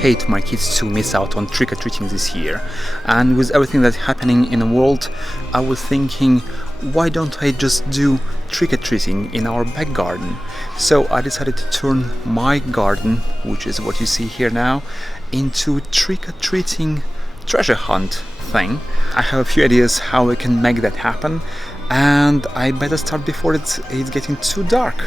hate my kids to miss out on trick-or-treating this year. And with everything that's happening in the world, I was thinking, why don't I just do trick-or-treating in our back garden? So I decided to turn my garden, which is what you see here now, into trick-or-treating treasure hunt thing. I have a few ideas how we can make that happen, and I better start before it's getting too dark.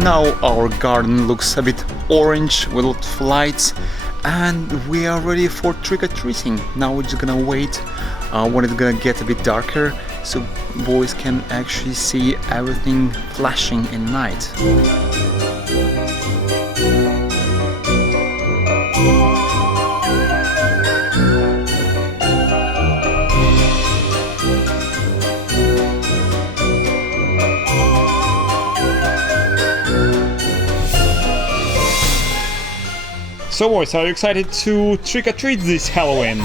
Now our garden looks a bit orange with lots of lights, and we are ready for trick-or-treating. Now we're just gonna wait when it's gonna get a bit darker, so boys can actually see everything flashing in night. So boys, are you excited to trick-or-treat this Halloween?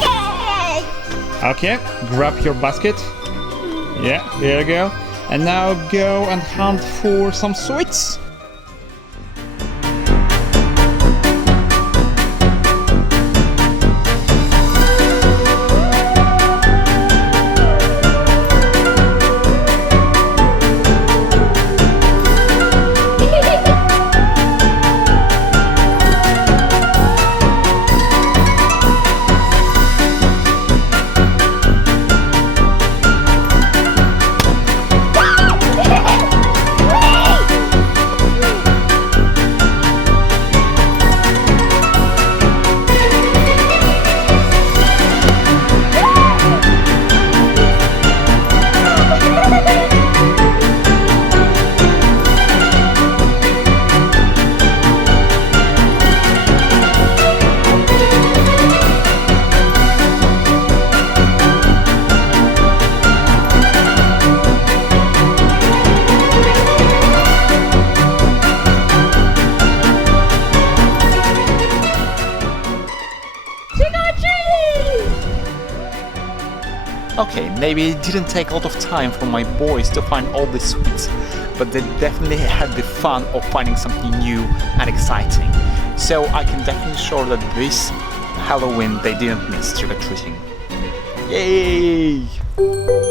Okay, grab your basket. Yeah, here you go. And now go and hunt for some sweets. Okay, maybe it didn't take a lot of time for my boys to find all the sweets, but they definitely had the fun of finding something new and exciting. So I can definitely show that this Halloween they didn't miss trick-or-treating. Yay!